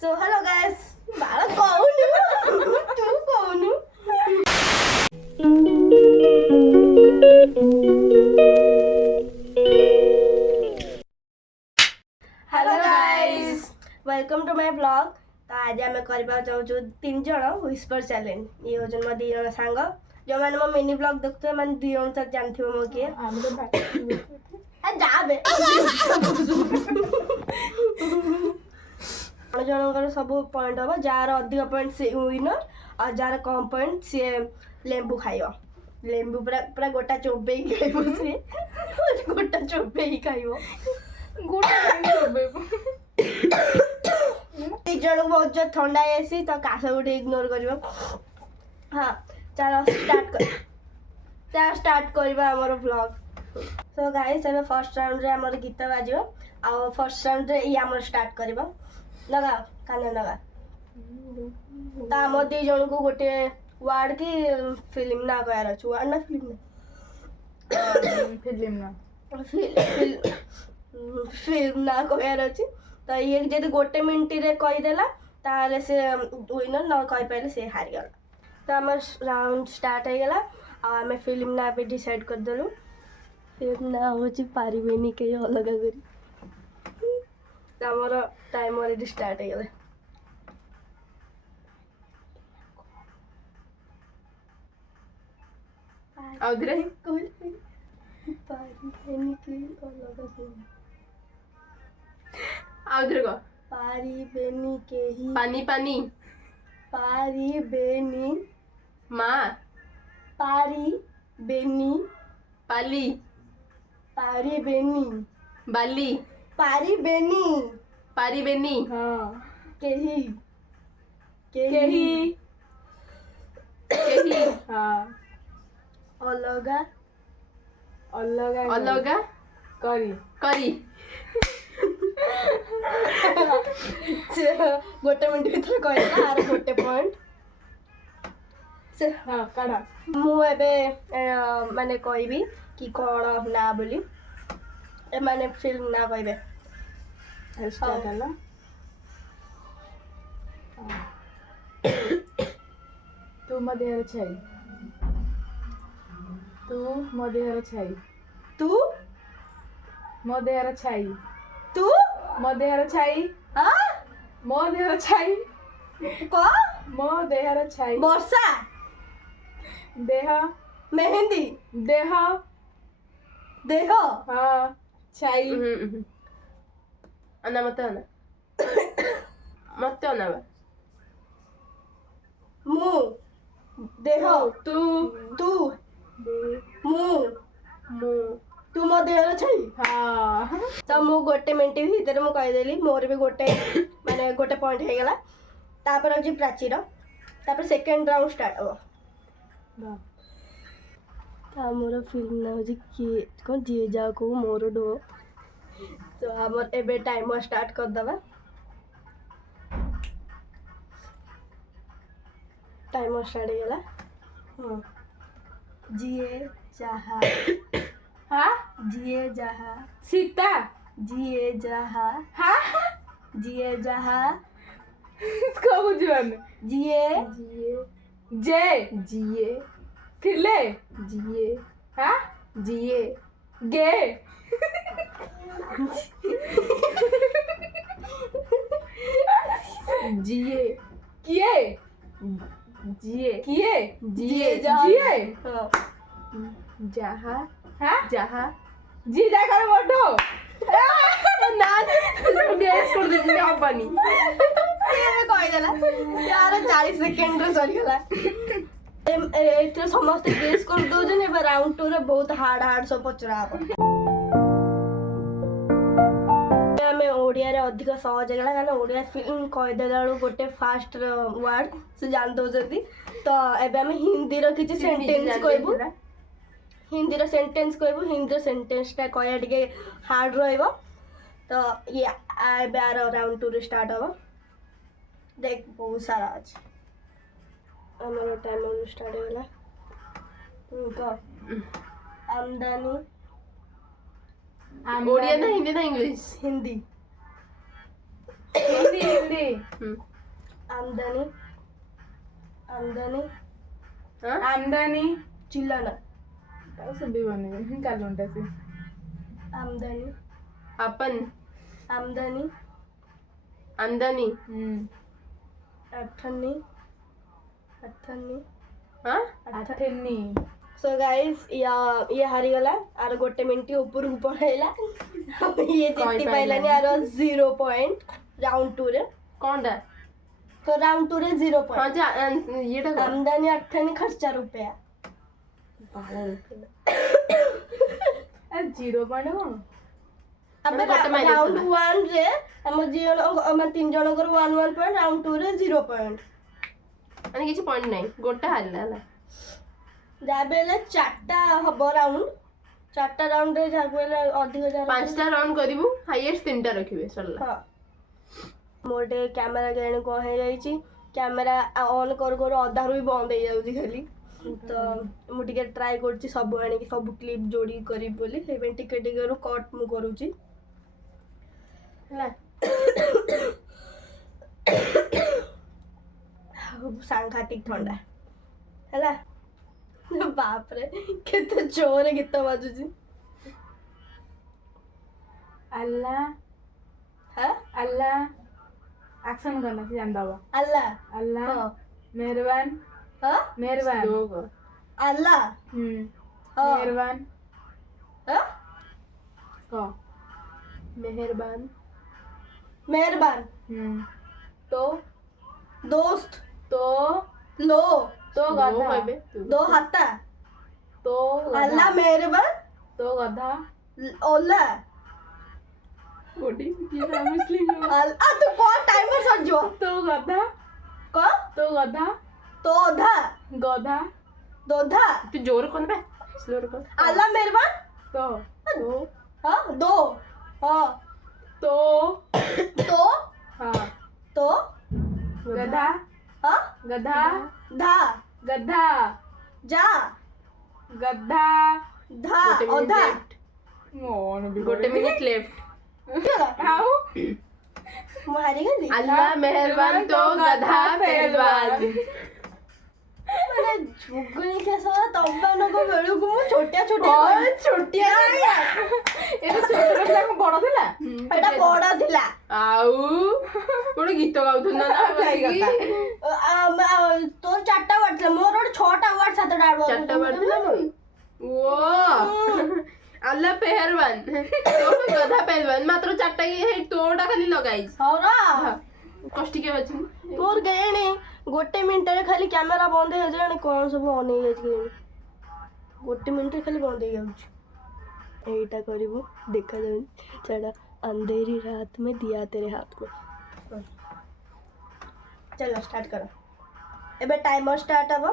So hello guys, बाला कौन तू कौन? Hello guys, welcome to my vlog. तो आज आम करबा चाहूँ 3 जण व्हिस्पर चैलेंज। ये होजन मो 2 जण सांग जो माने मो मिनी ब्लॉग देखते माने 2 जण तक जानथिबो मो के हम तो भाई आ जाबे जनकर सब पॉइंट हम जार अधिक पॉइंट से विनर और जार कम पॉइंट सी लेंबू खाइब लेंबू पूरा पूरा गोटा चोबे खाइब सी गोटा चोबे खाइब जन बहुत जो ठंडा आसी तो काश गोटे इग्नोर कर। हाँ चलो स्टार्ट करवा हमर व्लॉग। सो गाइस एबे फर्स्ट राउंड रे हमर गीत बाजियो आ फर्स्ट राउंड रे ई हमर स्टार्ट करबा लगा काने लगा ता हम 2 जन को गोटे वर्ड की फिल्म ना कहर अछि वर्ड ना फिल्म ना फिल्म ना कहर अछि तो ये जदि गोटे मिनट रे कहि देला ताले से विनर न कहि पाइले से हारि गला। तो हमर राउंड स्टार्ट हो गला आ हमें फिल्म ना पे डिसाइड कर देलु फिल्म ना होछि पारिबेनी के अलग करी हमर टाइम ऑलरेडी स्टार्ट हो गला। आउद्रे कोई पारिबेनी के अलग करी आउद्रे को पारिबेनी के ही पानी पानी पारिबेनी माँ पारिबेनी पाली पारिबेनी बाली पारिबेनी पारिबेनी हाँ केही केही केही हाँ अलगा अलगा अलगा करी करी गोटे मिनट भीतर कहला आर गोटे पॉइंट से हाँ काढा मु एबे माने कहबी कि कोन ना बोली ए माने फिल्म ना कहबे स्टार्ट हला तू मदेहर छाई तू मदेहर छाई तू मदेहर छाई तू मदेहर छाई हाँ मदेहर छाई को मदेहर छाई वर्षा देह मेहंदी देह देह हाँ छाई अना मत अना मु देह तू तू मु मु तू मो देहर छाई हाँ तो मु गोटे मिनट भीतर मु कहीदेली मोर भी गोटे माने गोटे पॉइंट हो गला तापर अछि प्राचीर तापर सेकंड राउंड स्टार्ट हो हमर फिल्म ना हो कि कोन जे जा को मोर डो तो हमर एबे टाइमर स्टार्ट कर दबा टाइमर स्टार्ट हो गला हां जिए जहा हाँ जिए जहा सीता जिए जहा हाँ जिए जहा इसको बुझवन जिए जिए जे जिए थिले जिए हाँ जिए गे जिए किए जिए किए जिए जिए हाँ जहा हाँ जहा जी जा कर बोटो ना गैस कर दे जे हबनी ये कहि देला यार 40 सेकंड रे सरी गला एथरे समस्त गैस कर दो जने बे राउंड 2 रे बहुत हार्ड सब पचरा हमें ओडिया रे अधिक सहज गला कारण ओडिया फिल्म कहि देला गोटे फास्ट वर्ड से जान दो जदी तो एबे हम हिंदी रो किछि सेंटेंस कहबो हिंदी रो सेंटेंस कहबो हिंदी रो सेंटेंस टा कहया टिके हार्ड रहइबो तो ये एबे आर राउंड 2 रे स्टार्ट हो देख बहुत सारा आज हमारा टाइम ऑन स्टार्ट हो गला तो आमदनी ओडिया ना हिंदी ना इंग्लिश हिंदी हिंदी हिंदी आमदनी आमदनी हाँ आमदनी चिल्लाना ताऊ सुबह बनेगा काल घंटा से आमदनी अपन आमदनी आमदनी अठन्नी अठन्नी हाँ अठन्नी सो गाइस ये हारीगला आर गोटे मिनट ऊपर पड़ेगा ये जीति पाइलानी आर 0 पॉइंट राउंड 2 रे कौन टा तो राउंड 2 रे 0 हाँ पॉइंट जा ये टा आमदनी अठन्नी खर्चा रुपया जीरो पॉइंट कौन अबे गोटे minus राउंड होला। 1 रे हम जीवन हम 3 जन कर 1 पॉइंट राउंड 2 रे 0 पॉइंट ମାନେ କିଛି ପଏଣ୍ଟ ନାହିଁ ଗୋଟେ ହାରିଲା ହେଲା ଯାବେ ହେଲେ 4ଟା ହବ ରାଉंड 4ଟା ରାଉंड ରେ ଯାବେ ହେଲେ ଅଧିକ ଯାର 5ଟା ରାଉंड କରିବୁ ହାଇଏଷ୍ଟ 3ଟା ରଖିବେ ସରିଲା ହଁ मोटे कैमरा केणी कौन हो जाइए कैमरा ऑन कर कर अधारू भी बंद हो जाऊँगी खाली तो मुझे ट्राए कर सब आने सब क्लिप जोड़ी करी बोली टिके टिके कट मु करुँची सांघातिक ठंडा है बाप रे केते जोर गीत बाजुची अल्लाह हाँ अल्लाह एक्शन करना से जान दवा अल्लाह अल्लाह हाँ मेहरबान हाँ मेहरबान अल्लाह हाँ मेहरबान हाँ को मेहरबान मेहरबान तो दोस्त तो लो तो गधा दो हत्ता तो अल्लाह मेहरबान तो गधा ओला बॉडी ये मुस्लिम आ तू कौन टाइमर सर जो तो गधा कौन तो गधा तो धा गधा दोधा तू जोर कौन बे स्लो कर अल्लाह मेहरबान तो हाँ दो हाँ तो तो हाँ तो गधा हाँ गधा धा गधा जा गधा धा ओधा गोटे मिनट लेफ्ट हाउ मारी गई अल्लाह मेहरबान तो गधा पहलवान ମାନେ ଝୁଗୁନି ଖେସ ତମମାନଙ୍କ ବେଳକୁ ମୁଁ ଛୋଟିଆ ଛୋଟିଆ ଛୋଟିଆ ଏଟା ଛୋଟ ଥିଲା କଣ ବଡ ଥିଲା ଏଟା ବଡ ଥିଲା ଆଉ ଗୋଟେ ଗୀତ ଗାଉଥିଲୁ ନା ତୋର 4ଟା ୱାର୍ଡ ଥିଲା ମୋର ଗୋଟେ 6ଟା ୱାର୍ଡ 7ଟା ୱାର୍ଡ 4ଟା ବାର ଥିଲା ମୋର ଓ अल्लाह पेहरवान तो गधा पहलवान मात्र 4टा ये तोड़ा खाली लगाइस ହଉରା कष्टी के बचन तोर गएणी गोटे मिनट रे खाली कैमरा बंद हो जाए कौन सब ऑन हो जाए गोटे मिनट रे खाली बंद हो जाउछ एटा करिवु देखा जाउनी सेटा अंधेरी रात में दिया तेरे हाथ में चलो स्टार्ट करो एबे टाइमर स्टार्ट हबो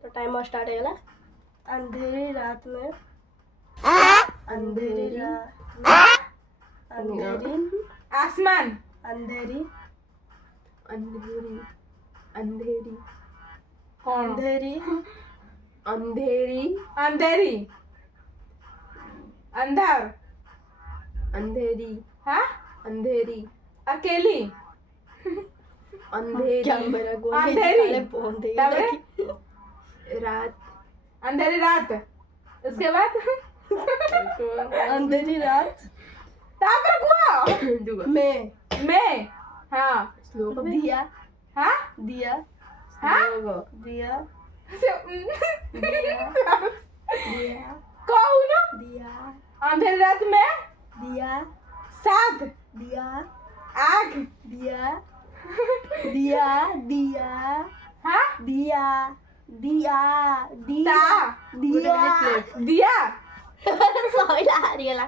तो टाइमर स्टार्ट हो गला अंधेरी रात में अंधेरी रात अंधेरी आसमान अंधेरी अंधेरी अंधेरी कौन अंधेरी अंधेरी अंधेरी अंधार अंधेरी हाँ अंधेरी अकेली अंधेरी कैमरा को अंधेरी। पहुंच तावरे? रात अंधेरी रात उसके बाद अंधेरी रात तापर कुआ दुगो में हाँ स्लो को दिया हाँ दिया हाँ स्लो दिया दिया दिया कौन दिया अंधेरी रात में दिया साग दिया आग दिया दिया दिया हाँ दिया दिया दिया ता दिया दिया सॉइला हारिगला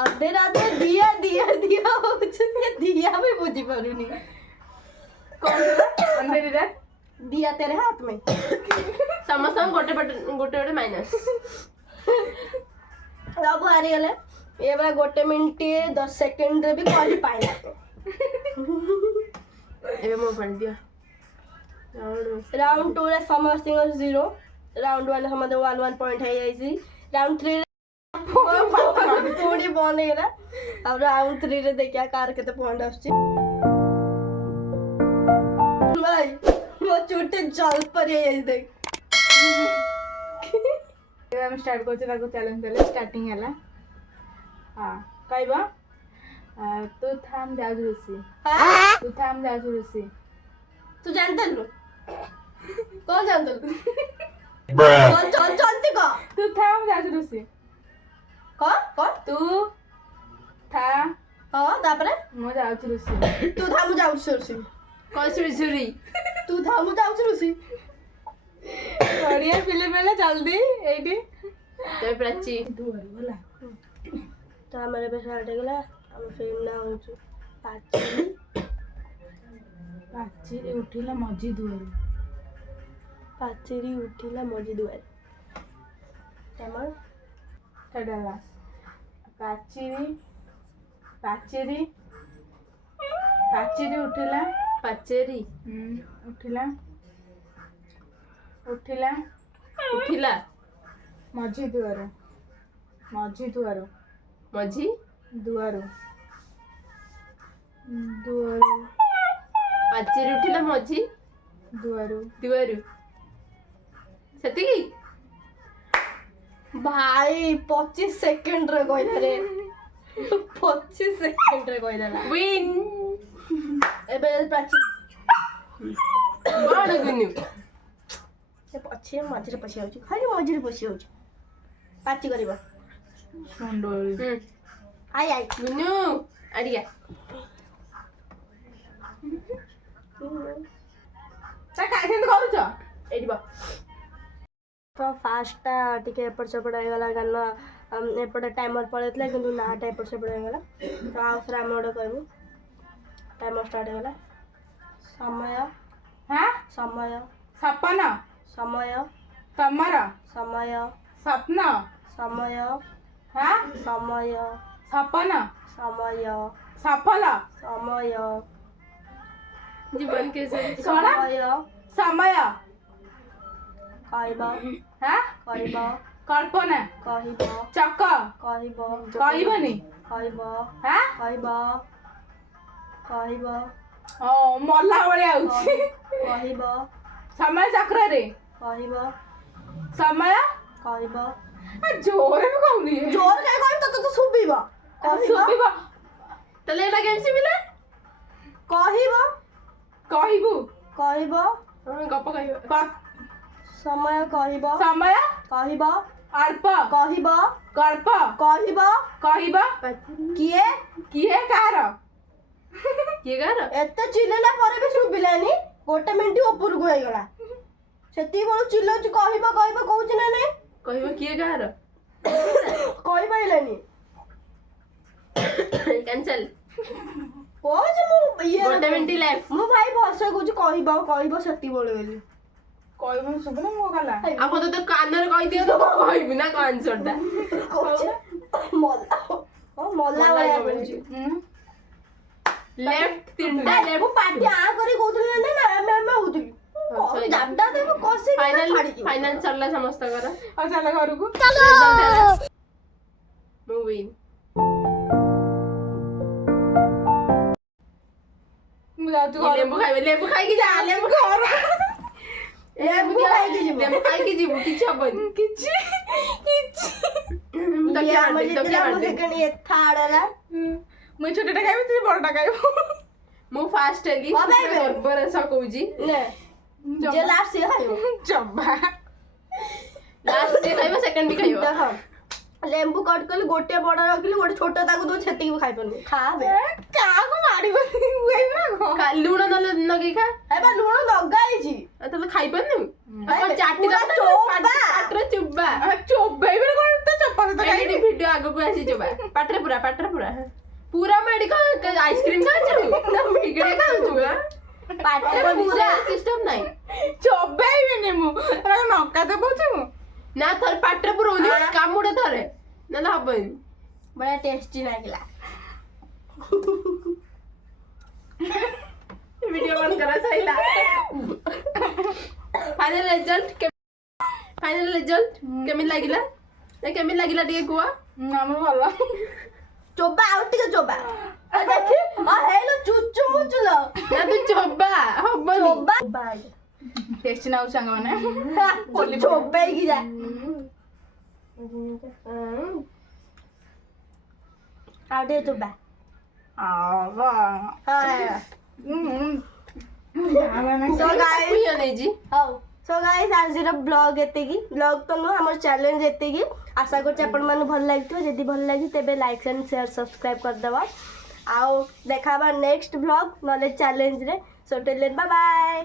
अधे रात में दिया दिया दिया होचे दिया भी बुझी पारुनी कौन अंधेरी रात दिया तेरे हाथ में समस्त गोटे गोटे माइनस अब हारिगले ये बा गोटे मिनिट 10 सेकंड रे भी कॉल पाइला एबे मो पढ़ दिया राउंड 2 रे समथिंग 0 राउंड 1 हमदे 1 पॉइंट है जाइसी राउंड 3 ପୁଣି ବନ୍ଦ ହେଇଗଲା ତାପରେ ଆଉ 3 ରେ ଦେଖିବା କାହାର କେତେ ପଏଣ୍ଟ ଆସୁଛି ଭାଇ ମୋ ଚୁଟି ଜଲପରି ହେଇଯାଇଛି ଦେଖ ଏବେ ଆମେ ଷ୍ଟାର୍ଟ କରୁଛୁ ତାକୁ ଚ୍ୟାଲେଞ୍ଜ ଦେଲେ ଷ୍ଟାର୍ଟିଂ ହେଲା ହଁ କହିବ ତୁ ଥାମ ଯାଉଛୁ ଋଷି ତୁ ଥାମ ଯାଉଛୁ ଋଷି ତୁ ଜାଣିଥିଲୁ କଣ ଜାଣିଥିଲୁ Bruh. ଜଲ୍ଦି କହ ତୁ ଥାମ ଯାଉଛୁ ଋଷି କହ ତୁ ଥା ହଁ ତାପରେ ମୁଁ ଯାଉଛି ଋଷି ତୁ ଥା ମୁଁ ଯାଉଛି ରୁଷି କଣ ସୁରି ତୁ ଥା ମୁଁ ଯାଉଛି ରୁଷି ଓଡ଼ିଆ ଫିଲ୍ମ ହେଲା ଜଲ୍ଦି ଏଇଠି ତମେ ପ୍ରାଚୀ ହେଲା ତ ଆମର ଏବେ ଷ୍ଟାର୍ଟ ହେଇଗଲା ଆମ ଫିଲ୍ମ ନା ହଉଛି ପାଚେରୀ ପାଚେରୀ ଉଠିଲା ମଝି ଦୁଆରୁ ପାଚେରୀ ଉଠିଲା ମଝି ଦୁଆରେ ତମର ସେଟା ହେଲା ପାଚେରୀ ପାଚେରୀ ପାଚେରୀ ଉଠିଲା ପାଚେରୀ ଉଠିଲା ଉଠିଲା ଉଠିଲା ମଝି ଦୁଆରୁ ମଝି ଦୁଆରୁ ମଝି ଦୁଆରୁ ଦୁଆରୁ ପାଚେରୀ ଉଠିଲା ମଝି ଦୁଆରୁ ଦୁଆରୁ ସେତିକି ଭାଇ 25 ସେକେଣ୍ଡରେ କହିଲା ରେ 25 ସେକେଣ୍ଡରେ କହିଲା ୱିନ୍ ଏବେ ପ୍ରାଚୀ କଣ ଗୁନୁ ସେ ପଛେ ମଝିରେ ପଶି ଯାଉଛି ଖାଲି ମଝିରେ ପଶି ଯାଉଛି ପାଚି କରିବ ସୁନ୍ଦରୀ ଆଇ ଆଇ ଗୁନୁ ଆଡ଼ିଆ ତା କାଇଁ ସେମିତି କରୁଛ ଏଇଠି ବ ତ ଫାର୍ଷ୍ଟଟା ଟିକେ ଏପଟ ସେପଟ ହେଇଗଲା କାରଣ ଏପଟେ ଟାଇମର ପଳେଇଥିଲା କିନ୍ତୁ ନାଟା ଏପଟ ସେପଟ ହେଇଗଲା ତ ଆଉ ଥରେ ଆମେ ଗୋଟେ କହିବୁ ଟାଇମର ଷ୍ଟାର୍ଟ ହେଇଗଲା ସମୟ ହାଁ ସମୟ ସପନ ସମୟ ତମର ସମୟ ସ୍ୱପ୍ନ ସମୟ ହାଁ ସମୟ ସପନ ସମୟ ସଫଳ ସମୟ ଜୀବନ କେସେ କଣ ସମୟ ସମୟ କହିବ ହାଁ କହିବ କଳ୍ପନା କହିବ ଚକ କହିବ କହିବନି କହିବ ହାଁ କହିବ କହିବ ଓ ମଲା ଭଳିଆ ହଉଛି କହିବ ସମୟ ଚକ୍ରରେ କହିବ ସମୟ କହିବ ଜୋରେ ବି କହୁନି ଜୋର କାଇଁ କହିବି ତତେ ତ ଶୁଭିବ କହିବ ଶୁଭିବ ତାହେଲେ ଏଇଟା କେମିତି ଶୁଭିଲା କହିବ କହିବୁ କହିବ ଗପ କହିବ ସମୟ କହିବ ସମୟ କହିବ ଅଳ୍ପ କହିବ ଗଳ୍ପ କହିବ କହିବ କିଏ କିଏ କାହାର କିଏ କାହାର ଏତେ ଚିଲେଇଲା ପରେ ବି ଶୁଭିଲାନି 1 ମିନିଟ୍ ଉପରକୁ ହେଇଗଲା ସେତିକି ବେଳୁ ଚିଲଉଛି କହିବ କହିବ କହୁଛି ନା ନାଇଁ କହିବ କିଏ କାହାର କହିପାରିଲାନି କ୍ୟାନସଲ କହୁଛି ମୁଁ ଇଏ 1 ମିନିଟ୍ ଲେଫ୍ଟ ମୁଁ ଭାଇ ଭଲସେ କହୁଛି କହିବ କହିବ ସେତିକି ବେଳୁ ବୋଲି କହିବୁ ଶୁଭିଲା ମୁଁ ଗଲା ଆଉ ତ କାନରେ କହିଦିଅ ତ କଣ କହିବି ନା କଣ ଆନ୍ସରଟା କହୁଛି ମଲା ମଲା ଭଳିଆ କହୁଛି ଲେଫ୍ଟ 3ଟା ମୁଁ ଲେଫ୍ଟ ପାଟି ଆ କରି କହୁଥିଲି ନା ନା ଆମେ ହଉଥିଲି ଜାଡା ଦେବୁ କଷି ଫାଇନାଲ ଛାଡିକି ଫାଇନାଲ ସରିଲା ସମସ୍ତଙ୍କର ଆଉ ଚାଲ ଘରକୁ ମୁଁ ୱିନ୍ ମୁଁ ଯାଉଛି ଲେମ୍ବୁ ଖାଇବେ ଲେମ୍ବୁ ଖାଇକି ଯା ଲେମ୍ବୁ ଲେମ୍ବୁ ଖାଇକି ଯିବୁ। ଲେମ୍ବୁ ଖାଇକି ଯିବୁ କିଛି ହବନି କିଛି ମୁଁ ତକିଆ ମାରିଦେବି ତକିଆ ମାରିଦେବି ମୁଁ ଛୋଟଟା ଖାଇବି ତୁ ବଡଟା ଖାଇବୁ ମୁଁ ଫାଷ୍ଟ ହେଲି ହଁ, ଭାଇ, ଭାଇ। ଗର୍ବର ସହ କହୁଛି ଯେ ଲାଷ୍ଟ ସିଏ ଖାଇବ ଜମା ଲାଷ୍ଟ ସେ ଖାଇବ ସେକେଣ୍ଡ ବି ଖାଇବ ଦେଖ ଲେମ୍ବୁ କଟ୍ କଲି ଗୋଟେ ବଡ ରଖିଲି ଗୋଟେ ଛୋଟ ତାକୁ ଦଉ ସେତିକି ବି ଖାଇପାରୁନି ଖାବେ କାହାକୁ ମାରିବନି ଲୁଣ ନହେଲେ ଲଗେଇ ଖା ଏବେ ଲୁଣ ଲଗା ହେଇଛି ଆଉ ତାହେଲେ ଖାଇପାରୁନୁ ଭାଇ, ଚାଟି ପୁରା ଚୋବା। ପାଟିରେ ଚୁବା ଚୋବେଇବି କଣ ତ ଚପା ସହିତ ଏଇଠି ଭିଡିଓ ଆଗକୁ ଆସି ଚୋବା ପାଟିରେ ପୁରା ପୁରା ମାଡି ଆଇସ୍କ୍ରିମ ଖାଉଛୁ ନା ମିଗଡେ ଖାଉଛୁ ପାଟିରେ ପୁରା ସିଷ୍ଟମ ନାହିଁ ଚୋବେଇବିନି ମୁଁ ନକା ଚୋବଉଛି ମୁଁ ନା ଥରେ ପାଟିରେ ପୁରଉନି କାମୁଡେ ଥରେ ନହେଲେ ହବନି ବଢିଆ ଟେଷ୍ଟି ଲାଗିଲା ଭିଡିଓ ବନ୍ଦ କରା ସଇଲା ଫାଇନାଲ ରେଜଲ୍ଟ କେମିତି ଲାଗିଲା ଟିକେ କୁହ ଆମର ଭଲ ଚୋବା ଆଉ ଟିକେ ଚୋବା ଦେଖି ହେଇଲୋ ଚୁଚୁ ମୁଚୁଲ ନା ତୁ ଚୋବା ହବନି ଚୋବା ଟେଷ୍ଟି ନାଗୁଛି ସାଙ୍ଗମାନେ ଚୋବେଇକି ଯା ଆଉ ଟିକେ ଚୋବା So guys, ପିଅ ନେଇଛି ହଉ ସୋ ଗାଇସ୍ ଆଜିର ବ୍ଲଗ୍ ଏତିକି ବ୍ଲଗ୍ ତ ନୁହଁ ଆମର ଚ୍ୟାଲେଞ୍ଜ ଏତିକି ଆଶା କରୁଛି ଆପଣମାନଙ୍କୁ ଭଲ ଲାଗିଥିବ ଯଦି ଭଲ ଲାଗି ତେବେ ଲାଇକ୍ ଆଣ୍ଡ ସେୟାର ସବସ୍କ୍ରାଇବ୍ କରିଦେବ ଆଉ ଦେଖା ହେବା ନେକ୍ସଟ ବ୍ଲଗ୍ ନହେଲେ ଚ୍ୟାଲେଞ୍ଜରେ so till then bye bye